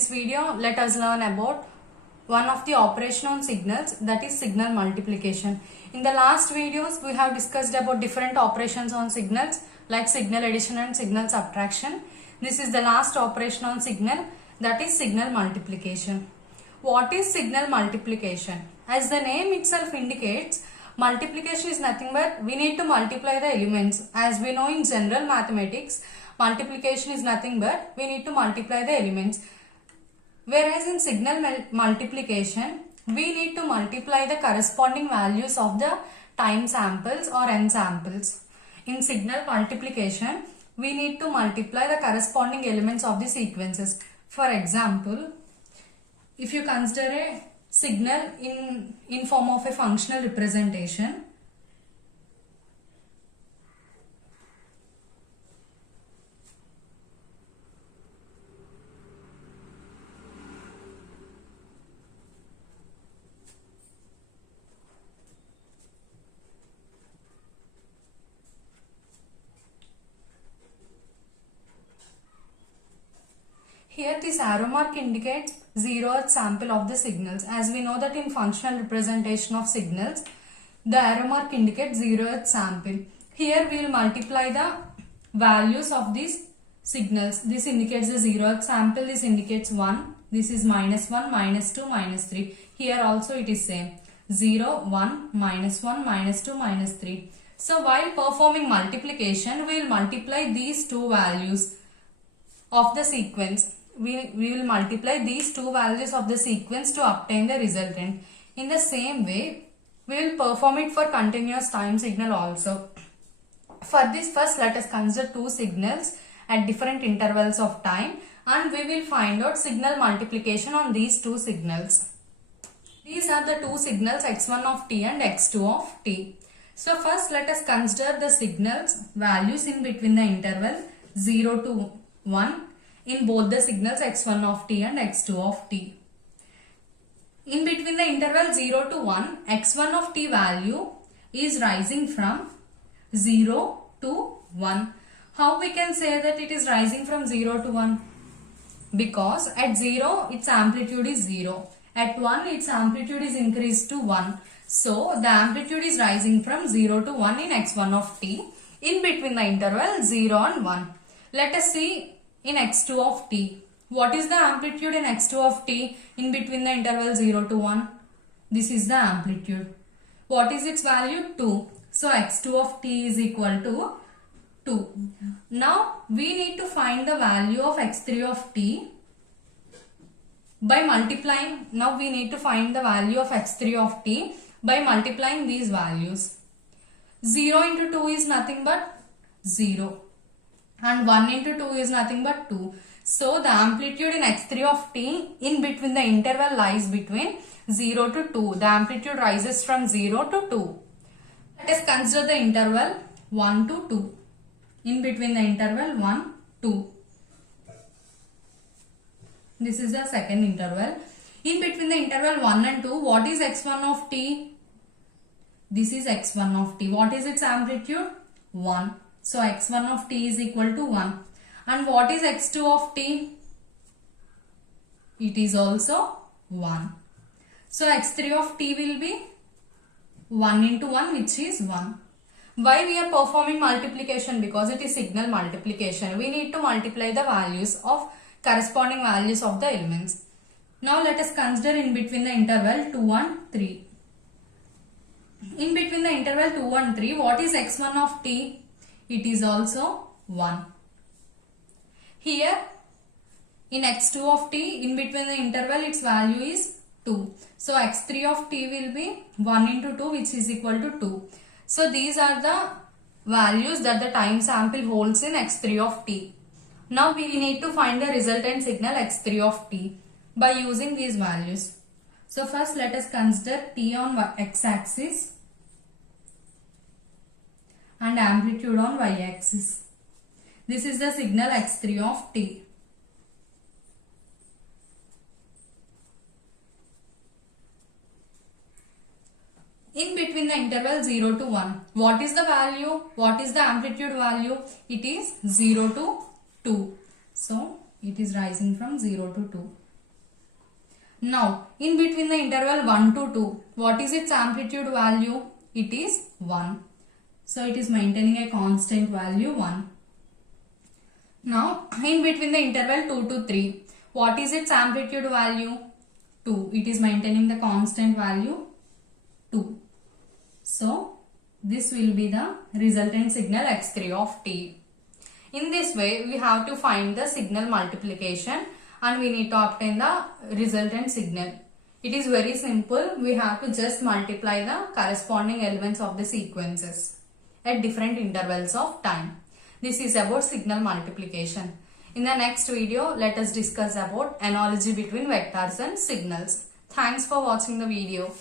this video, let us learn about one of the operation on signals, that is signal multiplication. In the last videos, we have discussed about different operations on signals like signal addition and signal subtraction. This is the last operation on signal, that is signal multiplication. What is signal multiplication? As the name itself indicates, multiplication is nothing but we need to multiply the elements. As we know in general mathematics, multiplication is nothing but we need to multiply the elements. Whereas in signal multiplication, we need to multiply the corresponding values of the time samples or n samples. In signal multiplication, we need to multiply the corresponding elements of the sequences. For example, if you consider a signal in form of a functional representation, here this arrow mark indicates 0th sample of the signals. As we know that in functional representation of signals, the arrow mark indicates 0th sample. Here we will multiply the values of these signals. This indicates the 0th sample, this indicates 1, this is -1, -2, -3. Here also it is same, 0, 1, -1, -2, -3. So while performing multiplication, we will multiply these two values of the sequence. We will multiply these two values of the sequence to obtain the resultant. In the same way, we will perform it for continuous time signal also. For this, first let us consider two signals at different intervals of time, and we will find out signal multiplication on these two signals. These are the two signals x1 of t and x2 of t. So first let us consider the signals values in between the interval 0 to 1 in both the signals x1 of t and x2 of t. In between the interval 0 to 1, x1 of t value is rising from 0 to 1. How we can say that it is rising from 0 to 1? Because at 0 its amplitude is 0. At 1 its amplitude is increased to 1. So the amplitude is rising from 0 to 1 in x1 of t in between the interval 0 and 1. Let us see in x2 of t. What is the amplitude in x2 of t in between the interval 0 to 1? This is the amplitude. What is its value? 2. So x2 of t is equal to 2. Now we need to find the value of x3 of t by multiplying. Now we need to find the value of x3 of t by multiplying these values. 0 into 2 is nothing but 0. And 1 into 2 is nothing but 2. So the amplitude in x3 of t in between the interval lies between 0 to 2. The amplitude rises from 0 to 2. Let us consider the interval 1 to 2. In between the interval 1, 2. This is the second interval. In between the interval 1 and 2, what is x1 of t? This is x1 of t. What is its amplitude? 1. So x1 of t is equal to 1. And what is x2 of t? It is also 1. So x3 of t will be 1 into 1, which is 1. Why we are performing multiplication? Because it is signal multiplication. We need to multiply the values of corresponding values of the elements. Now let us consider in between the interval 2 and 3. In between the interval 2 and 3, what is x1 of t? It is also 1. Here in x2 of t, in between the interval its value is 2. So x3 of t will be 1 into 2, which is equal to 2. So these are the values that the time sample holds in x3 of t. Now we need to find the resultant signal x3 of t by using these values. So first let us consider t on x-axis and amplitude on y-axis. This is the signal x3 of t. In between the interval 0 to 1, what is the value? What is the amplitude value? It is 0 to 2. So it is rising from 0 to 2. Now, in between the interval 1 to 2, what is its amplitude value? It is 1. So, it is maintaining a constant value 1. Now, in between the interval 2 to 3, what is its amplitude value? 2. It is maintaining the constant value 2. So, this will be the resultant signal x3 of t. In this way, we have to find the signal multiplication and we need to obtain the resultant signal. It is very simple. We have to just multiply the corresponding elements of the sequences at different intervals of time. This is about signal multiplication. In the next video, let us discuss about analogy between vectors and signals. Thanks for watching the video.